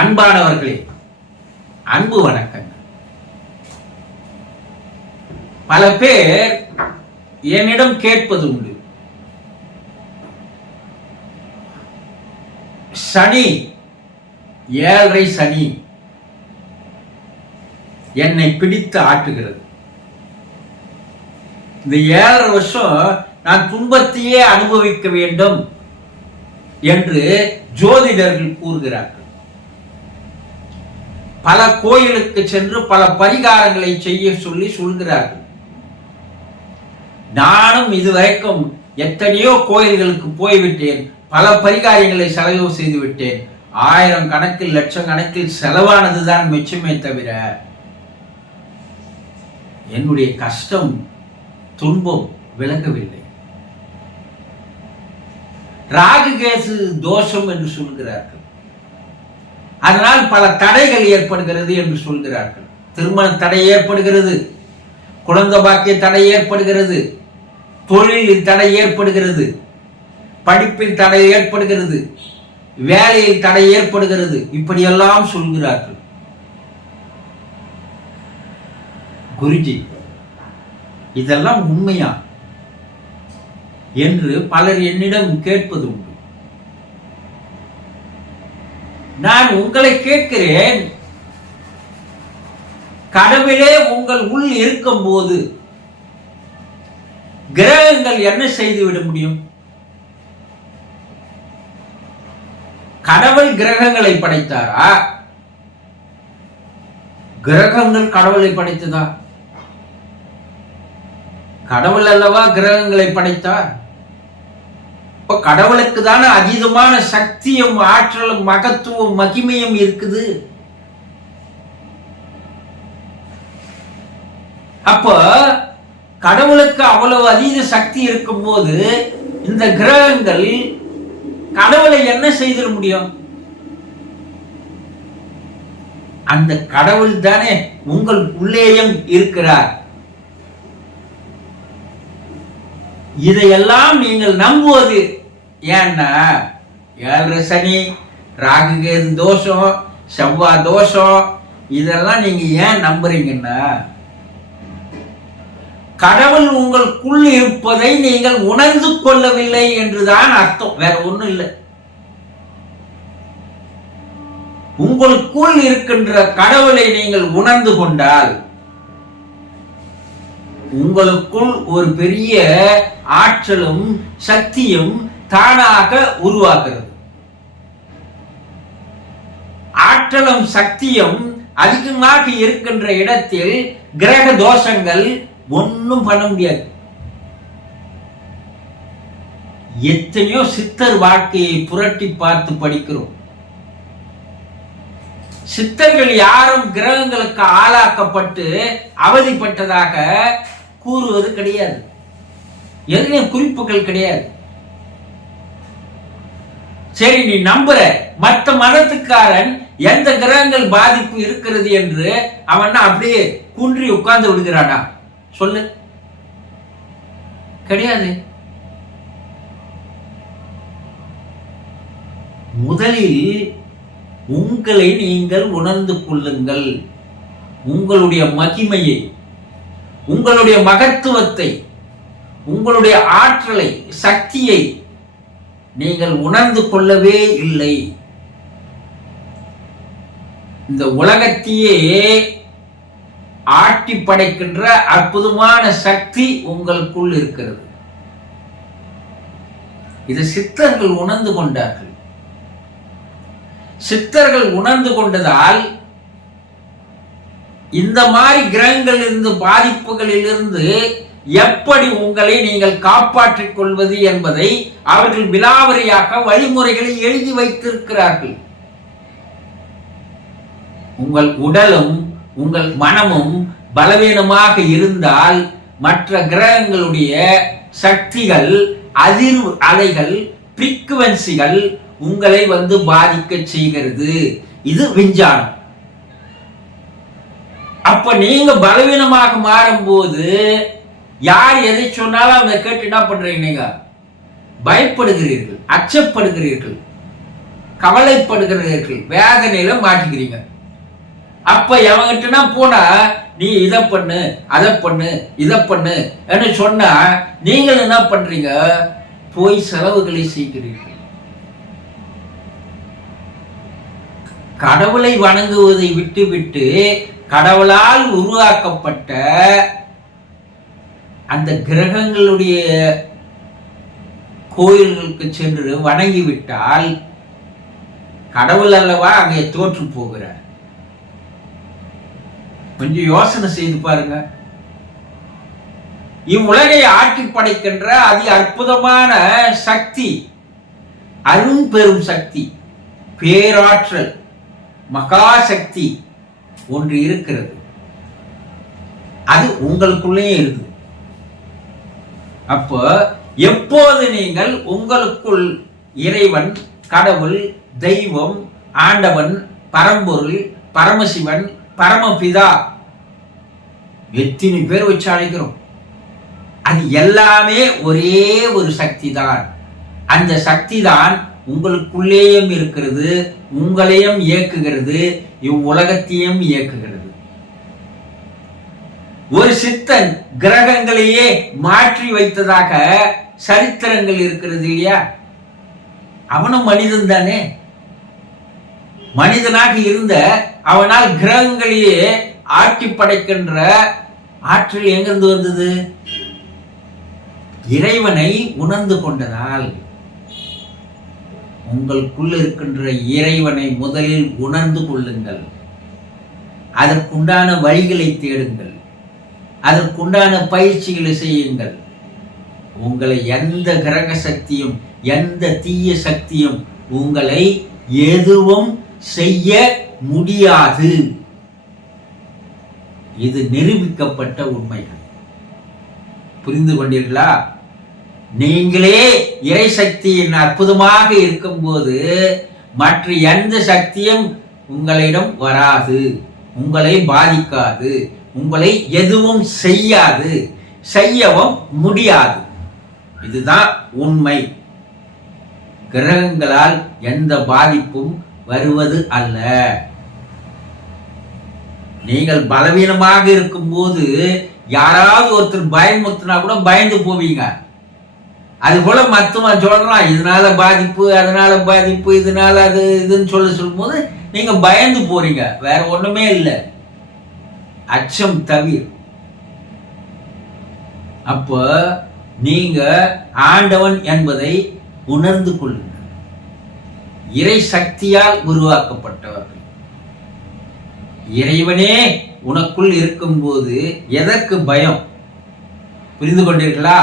அன்பானவர்களே, அன்பு வணக்கங்கள். பல பேர் என்னிடம் கேட்பது உண்டு, சனி 7.5 சனி என்னை பிடித்து ஆட்டுகிறது. இந்த 7.5 வருஷம் நான் துன்பத்தையே அனுபவிக்க வேண்டும் என்று ஜோதிடர்கள் கூறுகிறார்கள். பல கோயிலுக்கு சென்று பல பரிகாரங்களை செய்ய சொல்லி சொல்கிறார்கள். நானும் இதுவரைக்கும் எத்தனையோ கோயில்களுக்கு போய்விட்டேன், பல பரிகாரங்களை செலவு செய்து விட்டேன். 1000 கணக்கில் லட்சம் கணக்கில் செலவானதுதான் மிச்சமே தவிர என்னுடைய கஷ்டம் துன்பம் விளங்கவில்லை. ராகுகேது தோஷம் என்று சொல்கிறார்கள். அதனால் பல தடைகள் ஏற்படுகிறது என்று சொல்கிறார்கள். திருமண தடை ஏற்படுகிறது, குழந்தை பாக்கிய தடை ஏற்படுகிறது, தொழிலில் தடை ஏற்படுகிறது, படிப்பில் தடை ஏற்படுகிறது, வேலையில் தடை ஏற்படுகிறது, இப்படியெல்லாம் சொல்கிறார்கள். குருஜி, இதெல்லாம் உண்மையா என்று பலர் என்னிடம் கேட்பது உண்டு. நான் உங்களை கேட்கிறேன், கடவுளே உங்கள் உள் இருக்கும் போது கிரகங்கள் என்ன செய்துவிட முடியும்? கடவுள் கிரகங்களை படைத்தாரா? கிரகங்கள் கடவுளை படைத்ததா? கடவுள் அல்லவா கிரகங்களை படைத்தார். கடவுளுக்கு தானே அதீதமான சக்தியும் ஆற்றலும் மகத்துவம் மகிமையும் இருக்குது. அப்ப கடவுளுக்கு அவ்வளவு அதீத சக்தி இருக்கும் போது இந்த கிரகங்கள் கடவுளை என்ன செய்திட முடியும்? அந்த கடவுள் தானே உங்கள் உள்ளேயும் இருக்கிறார். இதையெல்லாம் நீங்கள் நம்புவது ஏன்னா, 7.5 சனி, ராகுகேது தோஷம், செவ்வாய் தோஷம், இதெல்லாம் நீங்க ஏன் நம்புறீங்கன்னா, கடவுள் உங்களுக்குள் இருப்பதை நீங்கள் உணர்ந்து கொள்ளவில்லை என்றுதான் அர்த்தம், வேற ஒண்ணும் இல்லை. உங்களுக்குள் இருக்கின்ற கடவுளை நீங்கள் உணர்ந்து கொண்டால் உங்களுக்குள் ஒரு பெரிய ஆற்றலும் சக்தியும் தானாக உருவாகிறது. ஆற்றலும் சக்தியும் அதிகமாக இருக்கின்ற இடத்தில் கிரக தோஷங்கள் ஒன்றும் பண்ண முடியாது. எத்தனையோ சித்தர் வாழ்க்கையை புரட்டி பார்த்து படிக்கிறோம். சித்தர்கள் யாரும் கிரகங்களுக்கு ஆளாக்கப்பட்டு அவதிப்பட்டதாக கூறுவது கிடையாது. எதுலையும் குறிப்புகள் கிடையாது. சரி, நீ நம்புற, மற்ற மதத்துக்காரன் எந்த கிரகங்கள் பாதிப்பு இருக்கிறது என்று அவன் அப்படியே குன்றி உட்கார்ந்து விடுகிறானா? சொல்லு. கிடையாது. முதலில் உங்களை நீங்கள் உணர்ந்து கொள்ளுங்கள். உங்களுடைய மகிமையை, உங்களுடைய மகத்துவத்தை, உங்களுடைய ஆற்றலை, சக்தியை நீங்கள் உணர்ந்து கொள்ளவே இல்லை. இந்த உலகத்தையே ஆட்டி படைக்கின்ற அற்புதமான சக்தி உங்களுக்குள் இருக்கிறது. இது சித்தர்கள் உணர்ந்து கொண்டார்கள். சித்தர்கள் உணர்ந்து கொண்டதால் இந்த மாதிரி கிரகங்கள் இருந்து பாதிப்புகளில் இருந்து எப்படி உங்களை நீங்கள் காப்பாற்றிக் கொள்வது என்பதை அவர்கள் விலாவரியாக வழிமுறைகளை எழுதி வைத்திருக்கிறார்கள். உங்கள் உடலும் உங்கள் மனமும் பலவீனமாக இருந்தால் மற்ற கிரகங்களுடைய சக்திகள், அதிர்வு அலைகள், ஃப்ரீக்குவென்சிகள் உங்களை பாதிக்க செய்கிறது. இது விஞ்ஞானம். அப்ப நீங்க பலவீனமாக மாறும்போது யார் எதை சொன்னாலும் அவங்க கேட்டு என்ன பண்றீங்க? நீங்க பயப்படுகிறீர்கள், அச்சப்படுகிறீர்கள். கவலைப்படுகிறீர்கள், வேதனையில மாட்டிக்கிறீங்க. அப்ப எவங்கிட்டனா போனா நீ இதை பண்ணு, அதை பண்ணு, இதை பண்ணு என்று சொன்னா நீங்கள் என்ன பண்றீங்க? போய் செலவுகளை செய்கிறீர்கள். கடவுளை வணங்குவதை விட்டுவிட்டு கடவுளால் உருவாக்கப்பட்ட அந்த கிரகங்களுடைய கோயில்களுக்கு சென்று வணங்கிவிட்டால் கடவுள் அல்லவா அங்கே தோற்று போகிறார். கொஞ்சம் யோசனை செய்து பாருங்க. இவ்வுலகை ஆட்டி படைக்கின்ற அதி அற்புதமான சக்தி, அரும் பெரும் சக்தி, பேராற்றல், மகாசக்தி ஒன்று இருக்கிறது. அது உங்களுக்குள்ளே இருக்கு. அப்போ எப்போது நீங்கள் உங்களுக்குள் இறைவன், கடவுள், தெய்வம், ஆண்டவன், பரம்பொருள், பரமசிவன், பரமபிதா, எத்தனை பேர் வச்சு அழைக்கிறோம், அது எல்லாமே ஒரே ஒரு சக்தி தான். அந்த சக்தி தான் உங்களுக்குள்ளேயும் இருக்கிறது, உங்களையும் இயக்குகிறது, இவ்வுலகத்தையும் இயக்குகிறது. ஒரு சித்தன் கிரகங்களையே மாற்றி வைத்ததாக சரித்திரங்கள் இருக்கிறது இல்லையா? அவனும் மனிதன் தானே. மனிதனாக இருந்த அவனால் கிரகங்களையே ஆட்டி படைக்கின்ற ஆற்றல் எங்கிருந்து வந்தது? இறைவனை உணர்ந்து கொண்டதால். உங்களுக்குள் இருக்கின்ற இறைவனை முதலில் உணர்ந்து கொள்ளுங்கள். அதற்குண்டான வழிகளை தேடுங்கள், அதற்குண்டான பயிற்சிகளை செய்யுங்கள். உங்களை எந்த கிரக சக்தியும் எந்த தீய சக்தியும் உங்களை எதுவும் செய்ய முடியாது. இது நிரூபிக்கப்பட்ட உண்மைகள். புரிந்து கொண்டீர்களா? நீங்களே இறை சக்தியின் அற்புதமாக இருக்கும்போது மற்ற எந்த சக்தியும் உங்களிடம் வராது, உங்களை பாதிக்காது, உங்களை எதுவும் செய்யாது, செய்யவும் முடியாது. இதுதான் உண்மை. கிரகங்களால் எந்த பாதிப்பும் வருவது அல்ல. நீங்கள் பலவீனமாக இருக்கும்போது யாராவது ஒருத்தர் பயமுறுத்தினா கூட பயந்து போவீங்க. அது போல மத்தவன் சொல்றான் இதனால பாதிப்பு, அதனால பாதிப்பு, இதனால அது இதுன்னு சொல்லும் போது நீங்க பயந்து போறீங்க. வேற ஒண்ணுமே இல்லை, அச்சம் தவிர. அப்ப நீங்க ஆண்டவன் என்பதை உணர்ந்து கொள்ளுங்கள். இறை சக்தியால் உருவாக்கப்பட்டவர்கள். இறைவனே உனக்குள் இருக்கும்போது எதற்கு பயம்? புரிந்து கொண்டீர்களா?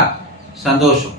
சந்தோஷம்.